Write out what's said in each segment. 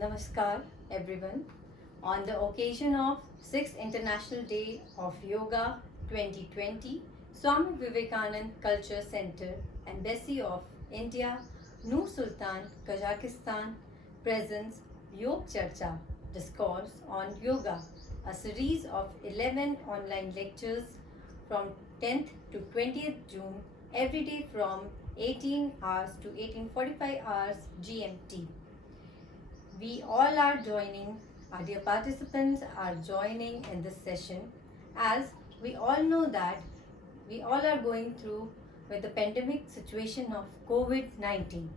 Namaskar everyone. On the occasion of 6th International Day of Yoga 2020, Swami Vivekanand Culture Center, Embassy of India, Nur Sultan, Kazakhstan presents Yog Charcha Discourse on Yoga, a series of 11 online lectures from 10th to 20th June every day from 18 hours to 18:45 hours GMT. We all are joining, our dear participants are joining in this session as we all know that we all are going through with the pandemic situation of COVID-19.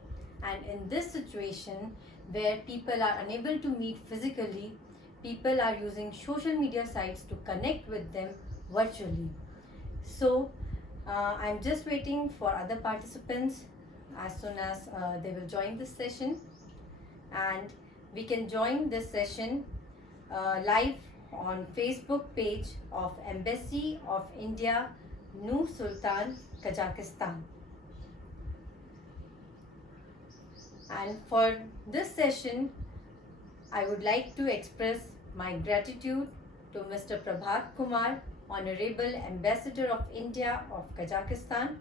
And in this situation where people are unable to meet physically, people are using social media sites to connect with them virtually. So I'm just waiting for other participants as soon as they will join this session, and we can join this session live on Facebook page of Embassy of India, Nur Sultan, Kazakhstan. And for this session, I would like to express my gratitude to Mr. Prabhat Kumar, Honorable Ambassador of India of Kazakhstan,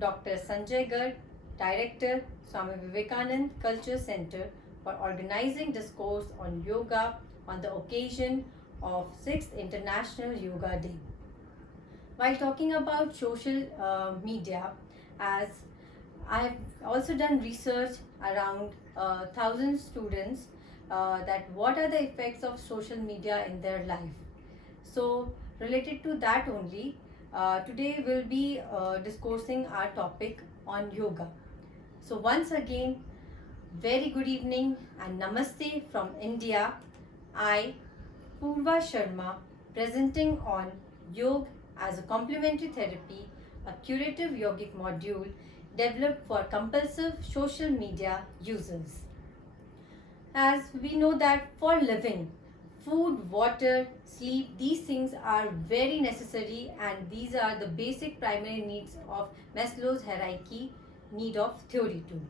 Dr. Sanjay Garg, Director, Swami Vivekanand Culture Center, for organizing discourse on yoga on the occasion of 6th International Yoga Day. While talking about social media, as I have also done research around 1,000 students that what are the effects of social media in their life. So related to that only, today we'll be discussing our topic on yoga. So once again, very good evening and namaste from India. I, Purva Sharma, presenting on Yoga as a complementary therapy, a curative yogic module developed for compulsive social media users. As we know that for living, food, water, sleep, these things are very necessary, and these are the basic primary needs of Maslow's hierarchy need of theory too.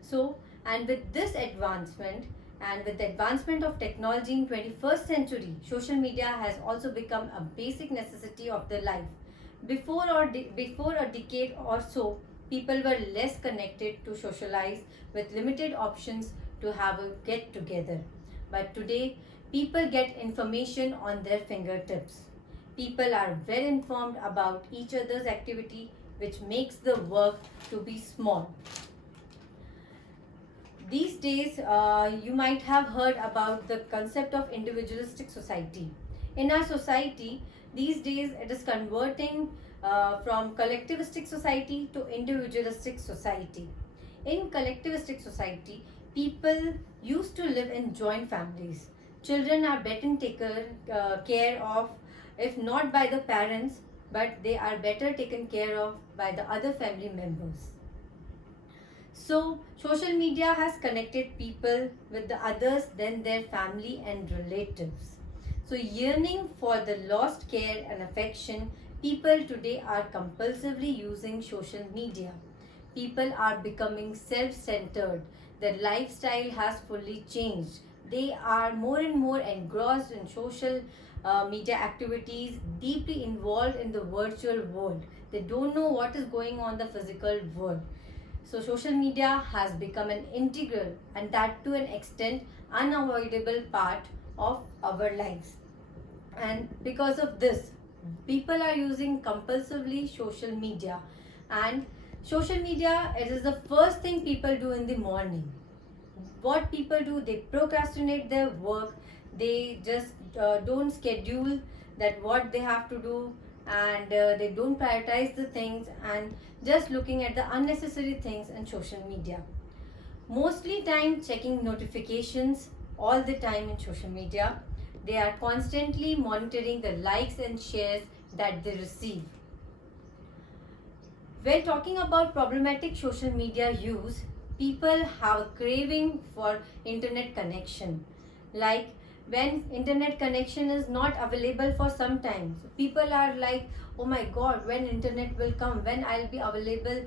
So, and with this advancement and with the advancement of technology in 21st century, social media has also become a basic necessity of the life. Before a decade or so, people were less connected to socialize with limited options to have a get together. But today, people get information on their fingertips. People are well informed about each other's activity, which makes the work to be small. These days, you might have heard about the concept of individualistic society. In our society, these days it is converting from collectivistic society to individualistic society. In collectivistic society, people used to live in joint families. Children are better taken care of, if not by the parents, but they are better taken care of by the other family members. So, social media has connected people with the others than their family and relatives. So, yearning for the lost care and affection, people today are compulsively using social media. People are becoming self-centered. Their lifestyle has fully changed. They are more and more engrossed in social media activities, deeply involved in the virtual world. They don't know what is going on in the physical world. So social media has become an integral, and that to an extent unavoidable part of our lives. And because of this, people are using compulsively social media, and social media, it is the first thing people do in the morning. What people do, they procrastinate their work, they just don't schedule that what they have to do, and they don't prioritize the things, and just looking at the unnecessary things in social media. Mostly time checking notifications all the time in social media. They are constantly monitoring the likes and shares that they receive. When talking about problematic social media use, people have a craving for internet connection. Like when internet connection is not available for some time, so people are like, oh my god, when internet will come, when I'll be available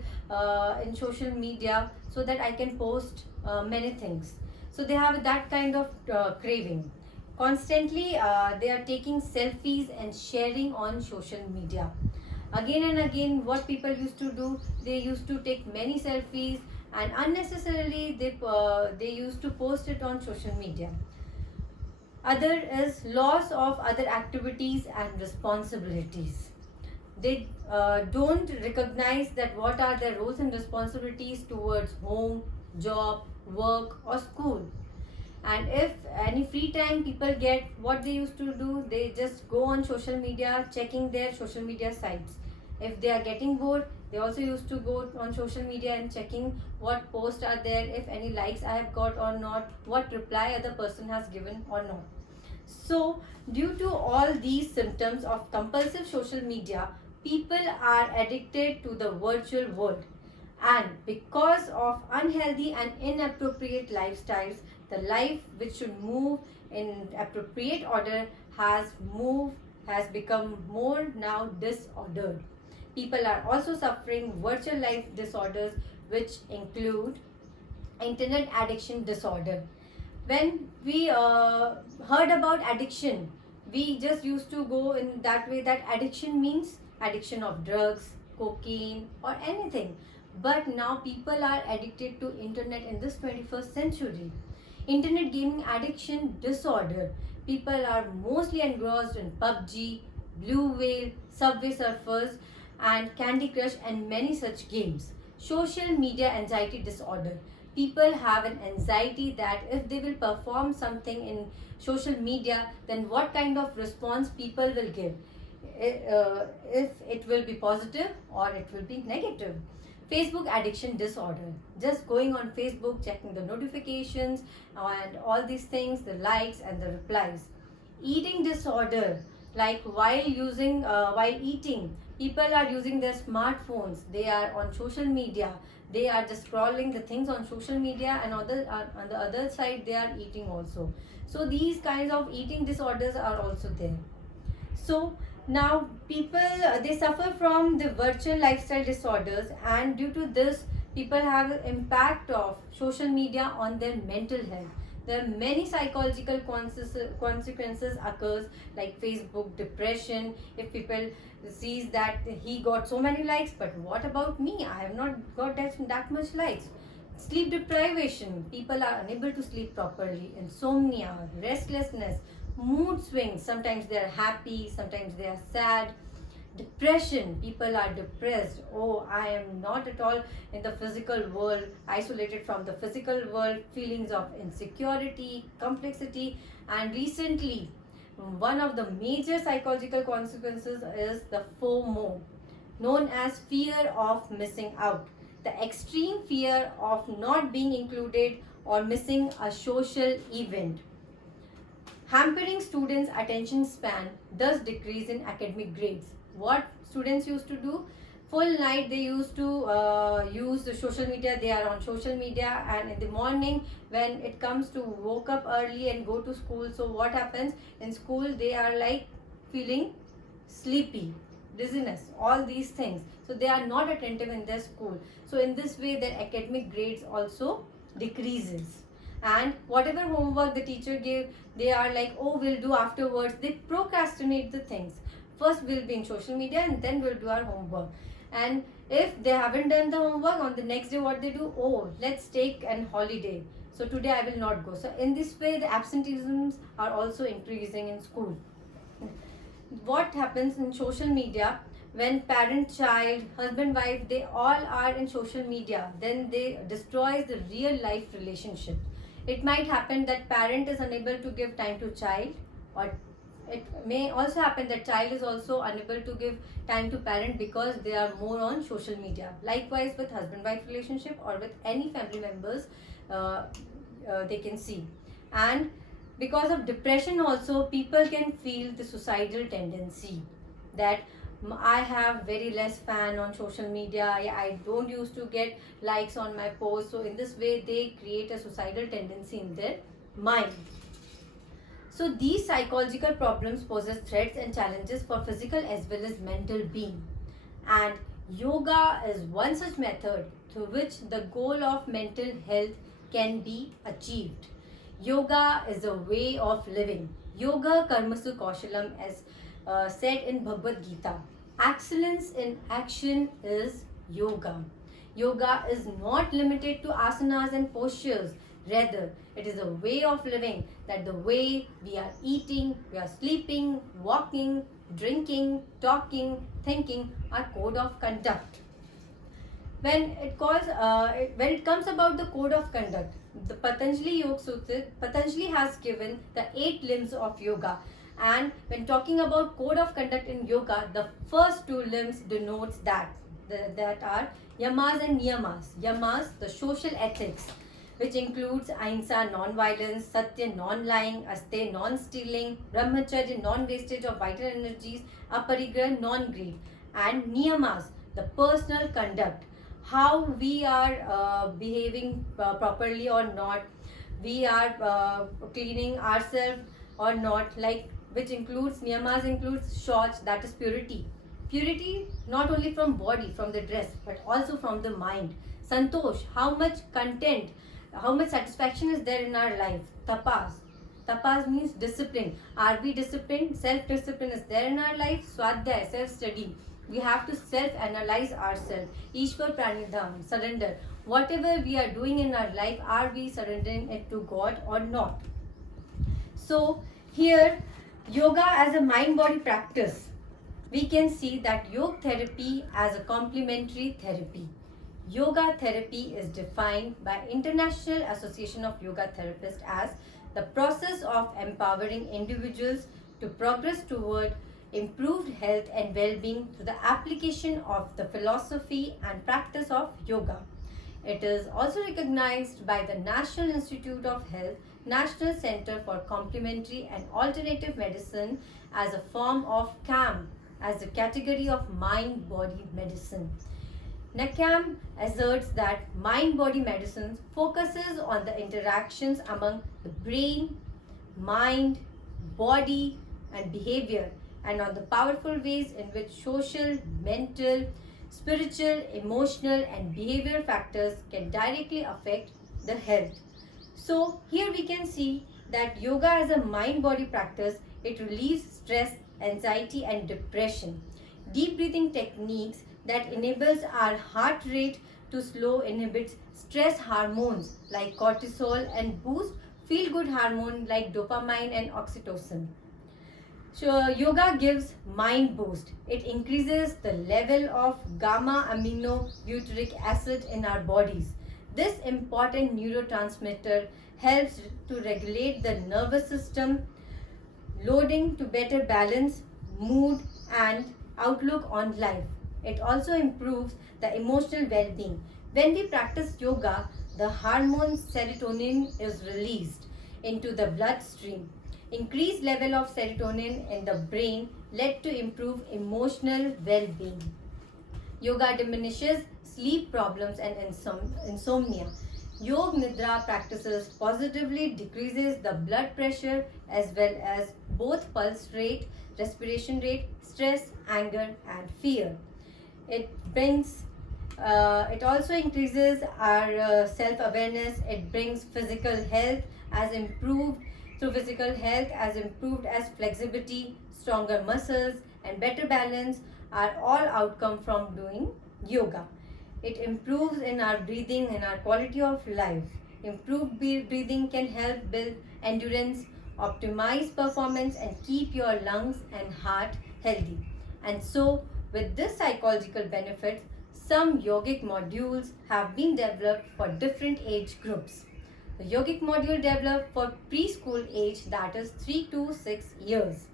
in social media so that I can post many things. So they have that kind of craving. Constantly they are taking selfies and sharing on social media. Again and again, what people used to do, they used to take many selfies, and unnecessarily they used to post it on social media. Other is loss of other activities and responsibilities. They don't recognize that what are their roles and responsibilities towards home, job, work, or school. And if any free time people get, what they used to do, they just go on social media checking their social media sites. If they are getting bored, they also used to go on social media and checking what posts are there, if any likes I have got or not, what reply other person has given or not. So due to all these symptoms of compulsive social media, people are addicted to the virtual world. And because of unhealthy and inappropriate lifestyles, the life which should move in appropriate order has become more now disordered. People are also suffering virtual life disorders, which include internet addiction disorder. When we heard about addiction, we just used to go in that way that addiction means addiction of drugs, cocaine, or anything. But now people are addicted to internet in this 21st century. Internet gaming addiction disorder. People are mostly engrossed in PUBG, Blue Whale, Subway Surfers, and Candy Crush, and many such games. Social media anxiety disorder. People have an anxiety that if they will perform something in social media, then what kind of response people will give. If it will be positive or it will be negative. Facebook addiction disorder. Just going on Facebook, checking the notifications and all these things, the likes and the replies. Eating disorder, like while eating, people are using their smartphones. They are on social media. They are just scrolling the things on social media, and on the other side they are eating also. So these kinds of eating disorders are also there. So now people they suffer from the virtual lifestyle disorders, and due to this people have impact of social media on their mental health. There are many psychological consequences occurs, like Facebook depression. If people sees that he got so many likes, but what about me, I have not got that much likes. Sleep deprivation, people are unable to sleep properly. Insomnia, restlessness, mood swings, sometimes they are happy, sometimes they are sad. Depression, people are depressed. Oh, I am not at all in the physical world, isolated from the physical world, feelings of insecurity, complexity. And recently, one of the major psychological consequences is the FOMO, known as fear of missing out, the extreme fear of not being included or missing a social event. Hampering students' attention span, thus decrease in academic grades. What students used to do? Full night they used to use the social media. They are on social media, and in the morning when it comes to woke up early and go to school, so what happens in school? They are like feeling sleepy, dizziness, all these things. So they are not attentive in their school. So in this way their academic grades also decreases. And whatever homework the teacher gave, they are like, oh, we'll do afterwards. They procrastinate the things. First we'll be in social media and then we'll do our homework. And if they haven't done the homework, on the next day what they do, oh, let's take an holiday, so today I will not go. So in this way the absenteeisms are also increasing in school. What happens in social media, when parent, child, husband, wife, they all are in social media, then they destroys the real life relationship. It might happen that parent is unable to give time to child, or it may also happen that child is also unable to give time to parent because they are more on social media. Likewise with husband wife relationship or with any family members, they can see. And because of depression also, people can feel the suicidal tendency, that I have very less fan on social media. I don't used to get likes on my posts. So in this way, they create a suicidal tendency in their mind. So these psychological problems poses threats and challenges for physical as well as mental being. And yoga is one such method through which the goal of mental health can be achieved. Yoga is a way of living. Yoga karmasu kaushalam, as said in Bhagavad Gita. Excellence in action is yoga. Yoga is not limited to asanas and postures. Rather, it is a way of living, that the way we are eating, we are sleeping, walking, drinking, talking, thinking are code of conduct. When it comes about the code of conduct, the Patanjali Yoga Sutra, Patanjali has given the 8 limbs of yoga. And when talking about code of conduct in yoga, the first 2 limbs denotes that are yamas and niyamas. Yamas, the social ethics, which includes ahimsa, non-violence, satya, non-lying, aste, non-stealing, brahmacharya, non-wastage of vital energies, aparigraha, non-greed, and niyamas, the personal conduct, how we are behaving properly or not, we are cleaning ourselves or not, like, which includes niyamas includes shauch, that is purity not only from body, from the dress, but also from the mind. Santosh, how much content, how much satisfaction is there in our life. Tapas means discipline. Are we disciplined? Self discipline is there in our life. Swadhyay, self study, we have to self-analyze ourselves. Ishwar Pranidham, surrender. Whatever we are doing in our life, are we surrendering it to God or not? So here, yoga as a mind-body practice, we can see that yoga therapy as a complementary therapy. Yoga therapy is defined by International Association of Yoga Therapists as the process of empowering individuals to progress toward improved health and well-being through the application of the philosophy and practice of yoga. It is also recognized by the National Institute of Health, National Center for Complementary and Alternative Medicine as a form of CAM, as the category of mind-body medicine. NACAM asserts that mind-body medicine focuses on the interactions among the brain, mind, body, and behavior, and on the powerful ways in which social, mental, spiritual, emotional, and behavioral factors can directly affect the health. So here we can see that yoga as a mind-body practice, it relieves stress, anxiety, and depression. Deep breathing techniques that enables our heart rate to slow inhibits stress hormones like cortisol and boost feel-good hormone like dopamine and oxytocin. So yoga gives mind boost. It increases the level of gamma aminobutyric acid in our bodies. This important neurotransmitter helps to regulate the nervous system, loading to better balance, mood, and outlook on life. It also improves the emotional well-being. When we practice yoga, the hormone serotonin is released into the bloodstream. Increased level of serotonin in the brain led to improve emotional well-being. Yoga diminishes sleep problems and insomnia. Yoga Nidra practices positively decreases the blood pressure as well as both pulse rate, respiration rate, stress, anger, and fear. It also increases our self-awareness. It brings physical health as improved through physical health as improved as flexibility, stronger muscles, and better balance are all outcome from doing yoga. It improves in our breathing and our quality of life. Improved breathing can help build endurance, optimize performance, and keep your lungs and heart healthy. And so, with this psychological benefits, some yogic modules have been developed for different age groups. The yogic module developed for preschool age, that is 3 to 6 years.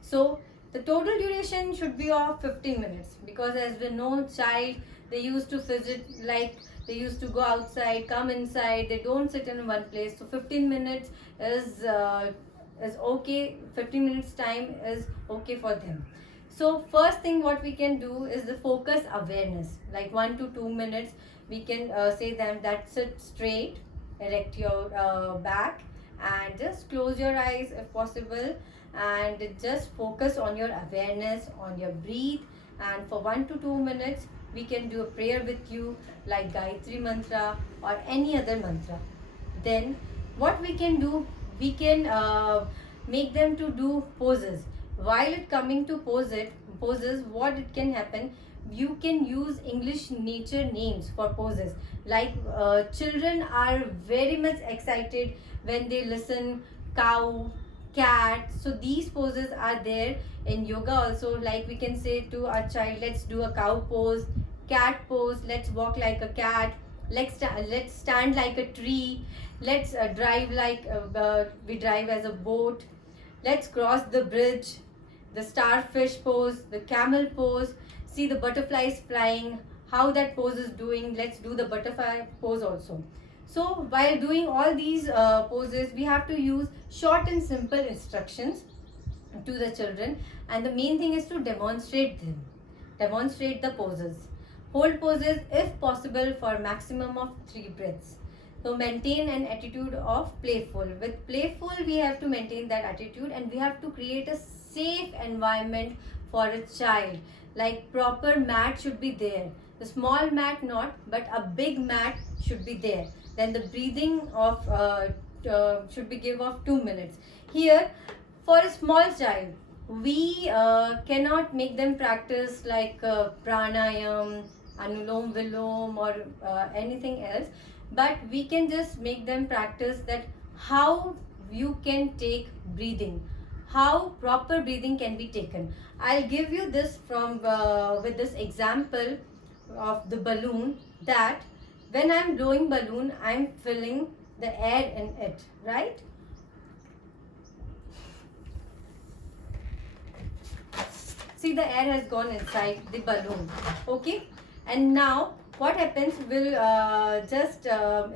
So the total duration should be of 15 minutes, because as we know, child, they used to visit, like they used to go outside, come inside, they don't sit in one place. So 15 minutes is okay. 15 minutes time is okay for them. So first thing what we can do is the focus awareness, like 1 to 2 minutes. We can say them that sit straight, erect your back, and just close your eyes if possible, and just focus on your awareness, on your breathe. And for 1 to 2 minutes we can do a prayer with you, like Gayatri mantra or any other mantra. Then what we can do, we can make them to do poses. While it coming to poses, what it can happen, you can use English nature names for poses. Like children are very much excited when they listen cow, cat. So these poses are there in yoga also. Like we can say to our child, let's do a cow pose, cat pose, let's walk like a cat, let's stand like a tree, let's drive like we drive as a boat, let's cross the bridge, the starfish pose, the camel pose, see the butterflies flying, how that pose is doing, let's do the butterfly pose also. So while doing all these poses, we have to use short and simple instructions to the children, and the main thing is to demonstrate the poses. Hold poses if possible for maximum of 3 breaths. So maintain an attitude of playful. With playful, we have to maintain that attitude, and we have to create a safe environment for a child. Like proper mat should be there. The small mat not, but a big mat should be there. Then the breathing of should be give of 2 minutes. Here, for a small child, we cannot make them practice like pranayam, anulom vilom, or anything else, but we can just make them practice that how you can take breathing, how proper breathing can be taken. I'll give you this from with this example of the balloon, that when I'm blowing balloon, I'm filling the air in it, right? See, the air has gone inside the balloon. Okay, and now what happens, will just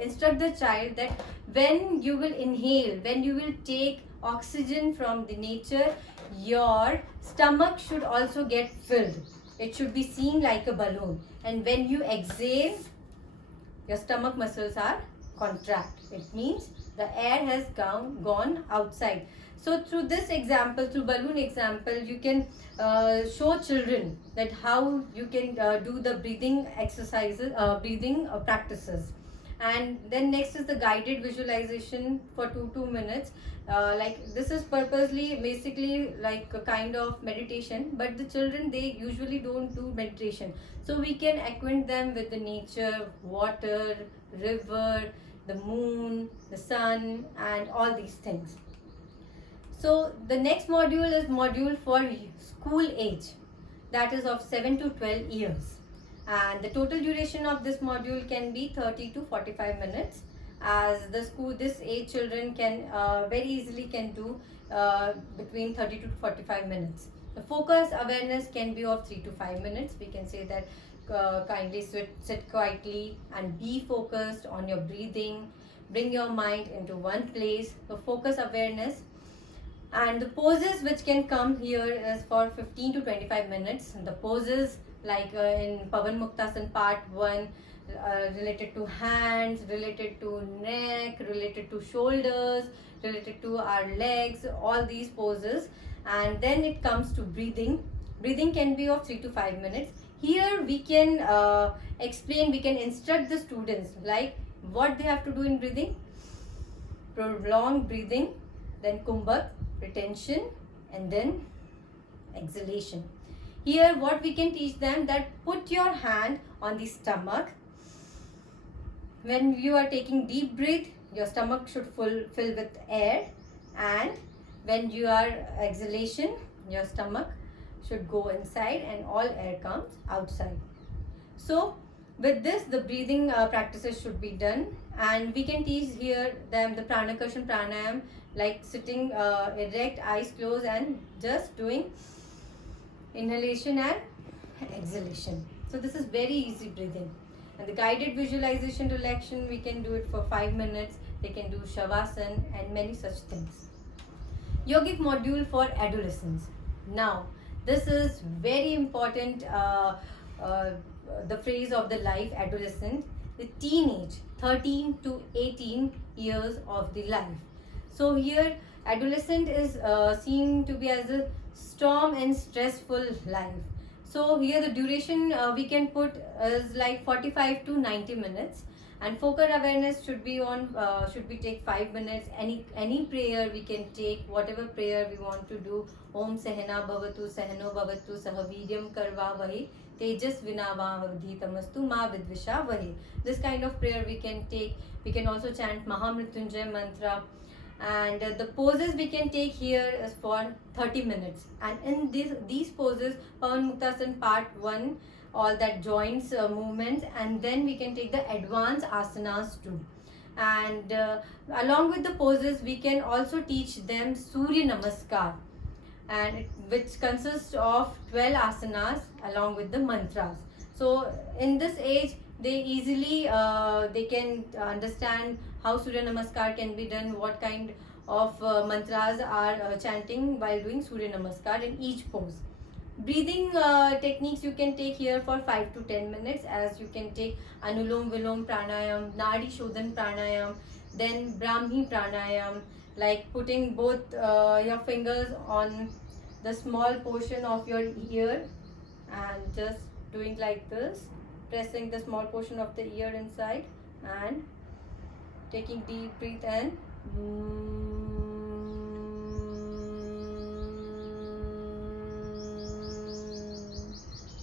instruct the child that when you will inhale, when you will take oxygen from the nature, your stomach should also get filled. It should be seen like a balloon, and when you exhale, your stomach muscles are contract. It means the air has gone outside. So through this example, through balloon example, you can show children that how you can do the breathing exercises, breathing practices. And then next is the guided visualization for 2 minutes. Like this is purposely basically like a kind of meditation, but the children, they usually don't do meditation. So we can acquaint them with the nature, water, river, the moon, the sun, and all these things. So the next module is module for school age, that is of 7 to 12 years. And the total duration of this module can be 30 to 45 minutes, as this age children can very easily can do between 30 to 45 minutes. The focus awareness can be of 3 to 5 minutes. We can say that kindly sit quietly and be focused on your breathing. Bring your mind into one place. The focus awareness. And the poses which can come here is for 15 to 25 minutes. The poses like in Pavan Muktasan part 1, related to hands, related to neck, related to shoulders, related to our legs, all these poses. And then it comes to breathing. Breathing can be of 3 to 5 minutes. Here we can explain, we can instruct the students like what they have to do in breathing. Prolonged breathing, then kumbhak, retention, and then exhalation. Here what we can teach them, that put your hand on the stomach. When you are taking deep breath, your stomach should fill with air, and when you are exhalation, your stomach should go inside and all air comes outside. So with this, the breathing practices should be done, and we can teach here them the pranakarshan pranayam, like sitting erect, eyes closed, and just doing inhalation and exhalation. So this is very easy breathing. And the guided visualization relaxation, we can do it for 5 minutes. They can do shavasana and many such things. Yogic module for adolescents. Now this is very important, the phase of the life, adolescent, the teenage, 13 to 18 years of the life. So here adolescent is seen to be as a storm and stressful life. So here the duration we can put is like 45 to 90 minutes, And focal awareness should be on take 5 minutes. Any prayer we can take, whatever prayer we want to do. Om Sehna Bhavatu Sehno Bhavatu Sahaviryam Karva Vahi Tejas Vinavavadhi Tamastu Ma Vidvisha Vahi. This kind of prayer we can take. We can also chant Mahamrityunjay mantra. And the poses we can take here is for 30 minutes. And in these poses, Pawan Muktasan part 1, all that joints movements, and then we can take the advanced asanas too. And along with the poses, we can also teach them Surya Namaskar, and which consists of 12 asanas along with the mantras. So in this age, they easily they can understand how Surya Namaskar can be done, what kind of mantras are chanting while doing Surya Namaskar in each pose. Breathing techniques you can take here for 5 to 10 minutes, as you can take Anulom Vilom Pranayam, Nadi Shodhan Pranayam, then Brahmi Pranayam, like putting both your fingers on the small portion of your ear and just doing like this, pressing the small portion of the ear inside and taking deep breath and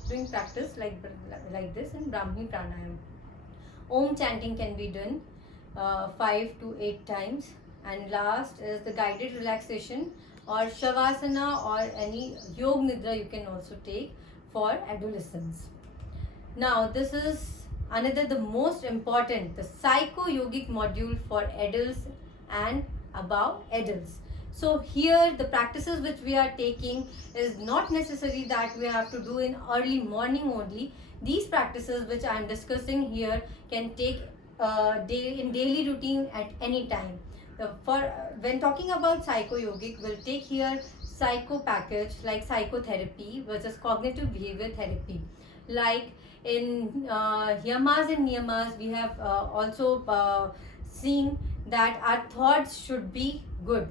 doing practice like this in Brahmi Pranayam. Om chanting can be done 5 to 8 times. And last is the guided relaxation or Shavasana or any Yog Nidra you can also take for adolescents. Now this is another the most important, the psycho-yogic module for adults and above adults. So here the practices which we are taking is not necessary that we have to do in early morning only. These practices which I am discussing here can take in daily routine at any time. When talking about psycho-yogic, we'll take here psycho package like psychotherapy versus cognitive behavior therapy. Like in yamas and niyamas, we have also seen that our thoughts should be good.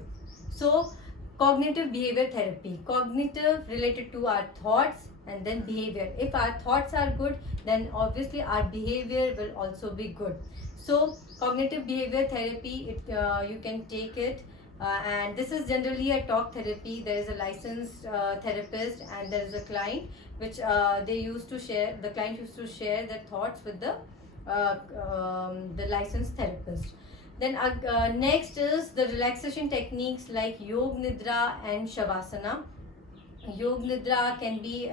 So cognitive behavior therapy, cognitive related to our thoughts and then behavior. If our thoughts are good, then obviously our behavior will also be good. So cognitive behavior therapy, you can take it, and this is generally a talk therapy. There is a licensed therapist and there is a client which they used to share. The client used to share their thoughts with the licensed therapist. Then next is the relaxation techniques like Yog Nidra and Shavasana. Yog Nidra can be,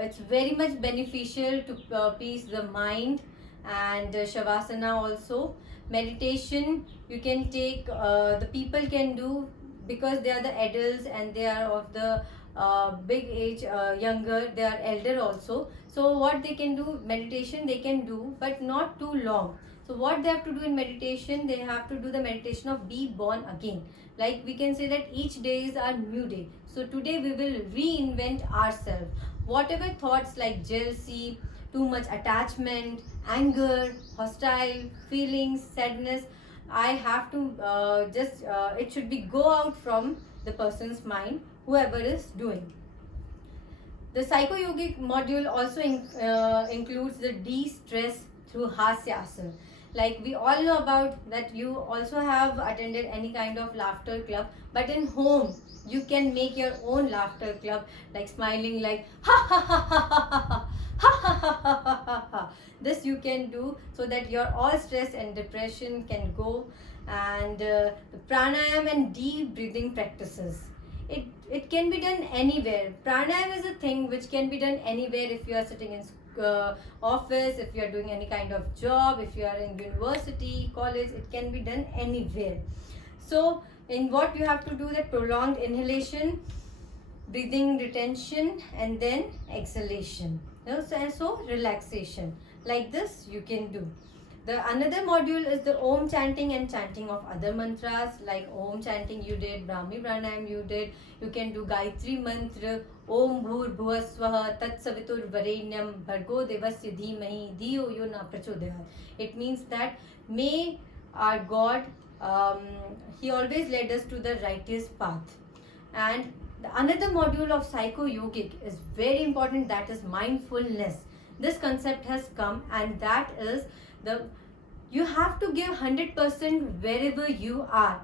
it's very much beneficial to peace the mind, and Shavasana also. Meditation you can take, the people can do because they are the adults and they are of the big age, younger, they are elder also. So what they can do, meditation they can do, but not too long. So what they have to do in meditation, they have to do the meditation of be born again. Like we can say that each day is our new day. So today we will reinvent ourselves. Whatever thoughts like jealousy, too much attachment, anger, hostile feelings, sadness, I have to it should be go out from the person's mind, whoever is doing. The psycho-yogic module also includes the de-stress through hasyasana. Like we all know about that, you also have attended any kind of laughter club, but in home you can make your own laughter club, like smiling like ha ha ha ha ha ha ha ha ha ha ha. This you can do so that your all stress and depression can go. And the pranayam and deep breathing practices, it can be done anywhere. Pranayam is a thing which can be done anywhere. If you are sitting in office, if you are doing any kind of job, if you are in university, college, it can be done anywhere. So in what you have to do, that prolonged inhalation, breathing retention, and then exhalation. So relaxation like this you can do. The another module is the Om chanting and chanting of other mantras, like Om chanting you did, Brahmi Pranayam you did. You can do Gayatri mantra, Om Bhur Bhuvaswaha Tat Savitur Varenyam Bhargo Devasya Dhimahi Dhiyo Yo Na Prachodayat. It means that may our God, He always led us to the righteous path. And another module of psycho-yogic is very important, that is mindfulness. This concept has come, and that is the You have to give 100% wherever you are.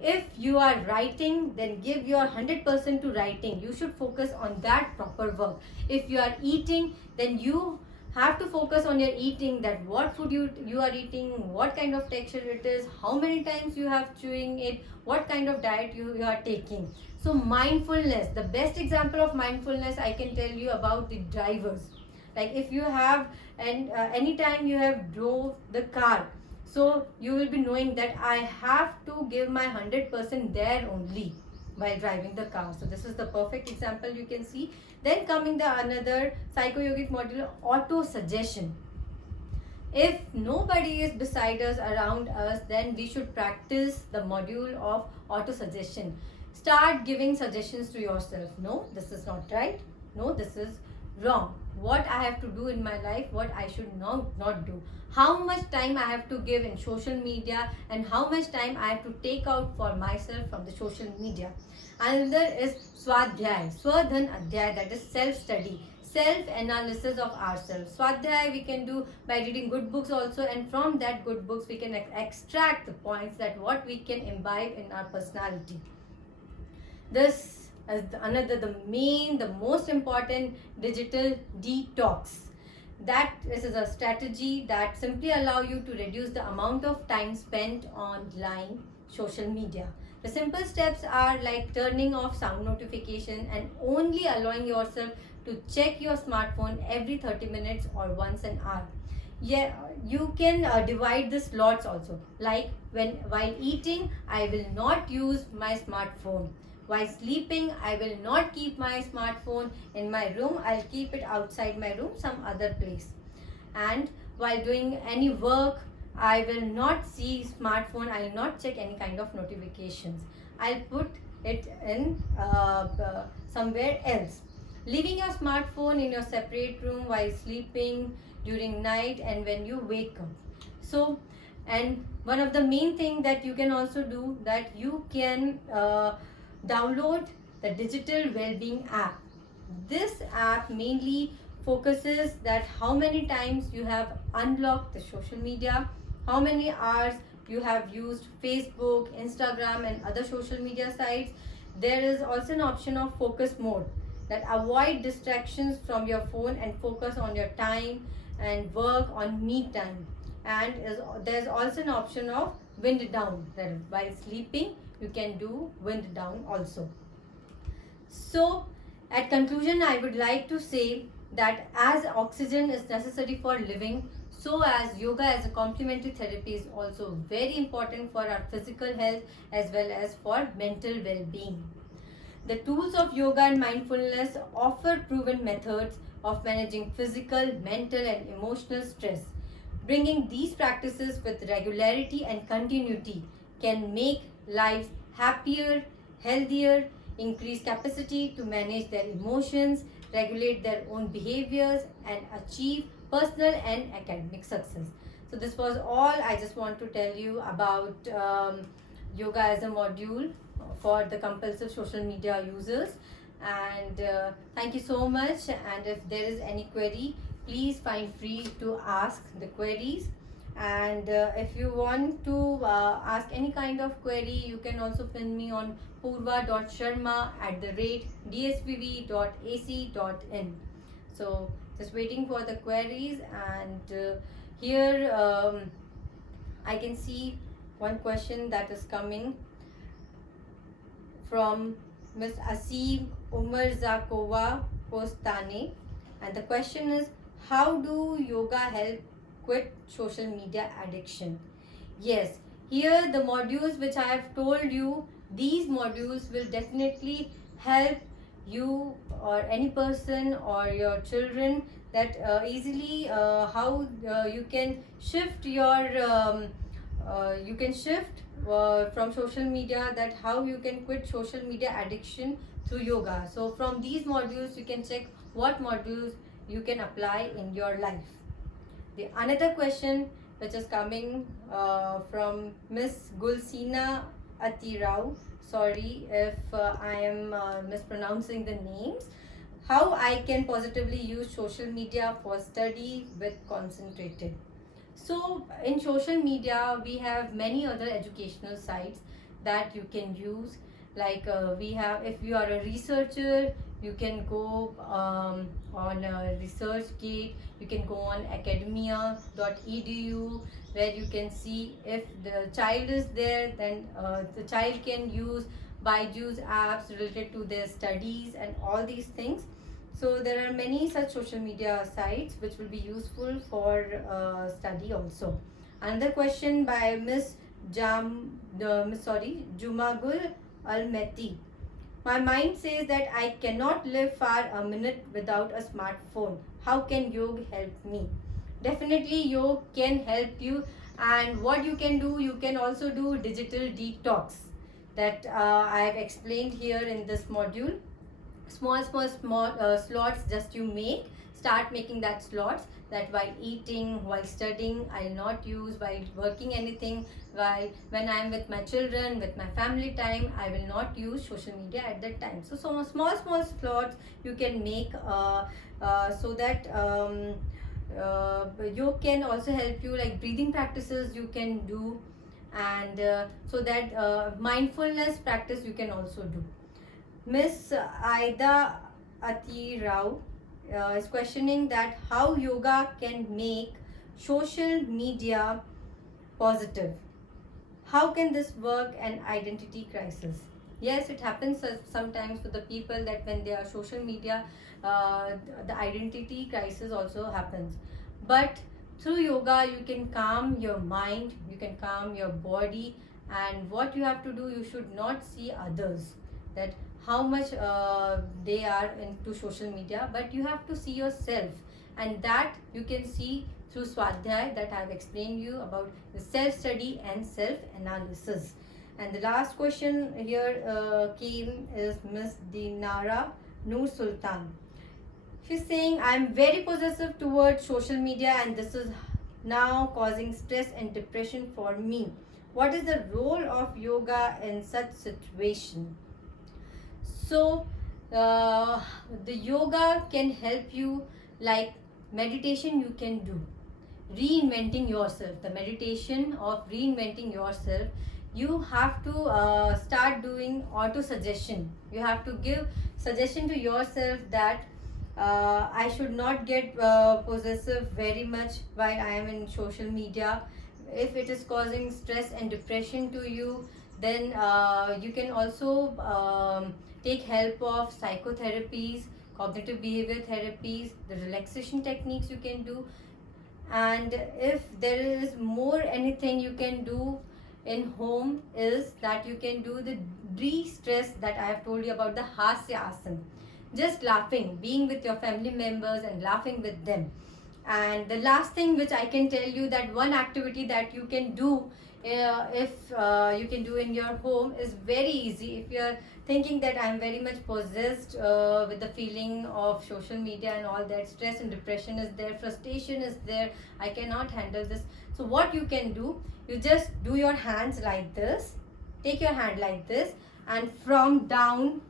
If you are writing, then give your 100% to writing. You should focus on that proper work. If you are eating, then you have to focus on your eating, that what food you are eating, what kind of texture it is, how many times you have chewing it, what kind of diet you are taking. So mindfulness, the best example of mindfulness I can tell you about the drivers. Like if you have, and anytime you have drove the car, so you will be knowing that I have to give my 100% there only while driving the car. So this is the perfect example you can see. Then coming the another psycho-yogic module, auto suggestion. If nobody is beside us, around us, then we should practice the module of auto suggestion. Start giving suggestions to yourself. No, this is not right. No, this is wrong. What I have to do in my life, what I should not do. How much time I have to give in social media, and how much time I have to take out for myself from the social media. Another is Swadhyay, Swadhan Adhyay, that is self-study, self-analysis of ourselves. Swadhyay we can do by reading good books also, and from that good books we can extract the points that what we can imbibe in our personality. This is the most important digital detox. That is a strategy that simply allow you to reduce the amount of time spent online social media. The simple steps are like turning off sound notification and only allowing yourself to check your smartphone every 30 minutes or once an hour. Yeah, you can divide the slots also. Like while eating, I will not use my smartphone. While sleeping, I will not keep my smartphone in my room. I'll keep it outside my room, some other place. And while doing any work, I will not see smartphone. I will not check any kind of notifications. I'll put it in somewhere else. Leaving your smartphone in your separate room while sleeping, during night, and when you wake up. So, and one of the main thing that you can also do, that you can download the digital well-being app. This app mainly focuses that how many times you have unlocked the social media, how many hours you have used Facebook, Instagram, and other social media sites. There is also an option of focus mode, that avoid distractions from your phone and focus on your time and work on me time. And there's also an option of wind down, that while sleeping you can do wind down also. So at conclusion, I would like to say that as oxygen is necessary for living, so as yoga as a complementary therapy is also very important for our physical health as well as for mental well-being. The tools of yoga and mindfulness offer proven methods of managing physical, mental, and emotional stress. Bringing these practices with regularity and continuity can make lives happier, healthier, increase capacity to manage their emotions, regulate their own behaviors, and achieve personal and academic success. So this was all I just want to tell you about yoga as a module for the compulsive social media users. And thank you so much. And if there is any query, please find free to ask the queries. And if you want to ask any kind of query, you can also pin me on purva.sharma@dspv.ac.in. So just waiting for the queries. And here I can see one question that is coming from Ms. Asim Umarzakova Postane, and the question is, how do yoga help quit social media addiction? Yes, here the modules which I have told you, these modules will definitely help you or any person or your children, that easily how you can shift your from social media, that how you can quit social media addiction through yoga. So from these modules you can check what modules you can apply in your life. The another question which is coming from Miss Gulsina Atirao, sorry if I am mispronouncing the names. How I can positively use social media for study with concentrated. So in social media, we have many other educational sites that you can use. Like we have, if you are a researcher, you can go on ResearchGate. You can go on academia.edu, where you can see if the child is there, then the child can use Byju's apps related to their studies and all these things. So there are many such social media sites which will be useful for study also. Another question by Miss Jumagul Almeti. My mind says that I cannot live for a minute without a smartphone. How can yoga help me? Definitely, yoga can help you. And what you can do, you can also do digital detox that I have explained here in this module. Small slots just you make. Start making that slots, that while eating, while studying, I'll not use, while working anything, while when I'm with my children, with my family time, I will not use social media at that time. So small slots you can make, so that you can also help you, like breathing practices you can do, and so that mindfulness practice you can also do. Miss Aida Ati Rao is questioning that how yoga can make social media positive. How can this work an identity crisis? Yes, it happens sometimes for the people that when they are social media, the identity crisis also happens. But through yoga, you can calm your mind, you can calm your body, and what you have to do, you should not see others, that how much they are into social media, but you have to see yourself, and that you can see through Swadhyay that I have explained you about the self-study and self-analysis. And the last question here came is Miss Dinara Noor Sultan. She's saying, I'm very possessive towards social media and this is now causing stress and depression for me. What is the role of yoga in such situation? So the yoga can help you, like meditation you can do, reinventing yourself, the meditation of reinventing yourself. You have to start doing auto suggestion. You have to give suggestion to yourself that I should not get possessive very much while I am in social media. If it is causing stress and depression to you, then you can also take help of psychotherapies, cognitive behavior therapies, the relaxation techniques you can do. And if there is more anything you can do in home, is that you can do the de-stress that I have told you about, the hasya asana. Just laughing, being with your family members and laughing with them. And the last thing which I can tell you, that one activity that you can do, if you can do in your home, is very easy. If you are thinking that I'm very much possessed with the feeling of social media and all that, stress and depression is there, frustration is there, I cannot handle this. So what you can do, you just do your hands like this, take your hand like this, and from down,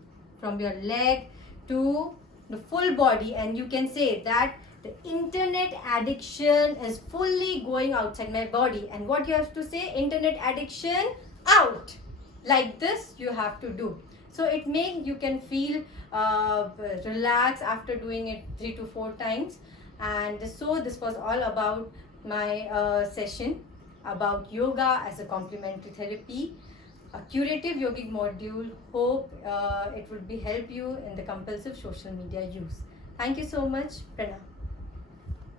from your leg to the full body, and you can say that the internet addiction is fully going outside my body. And what you have to say, internet addiction out, like this you have to do. So it may, you can feel relaxed after doing it 3 to 4 times. And so this was all about my session about yoga as a complementary therapy, a curative yogic module. Hope it will be help you in the compulsive social media use. Thank you so much. Pranam.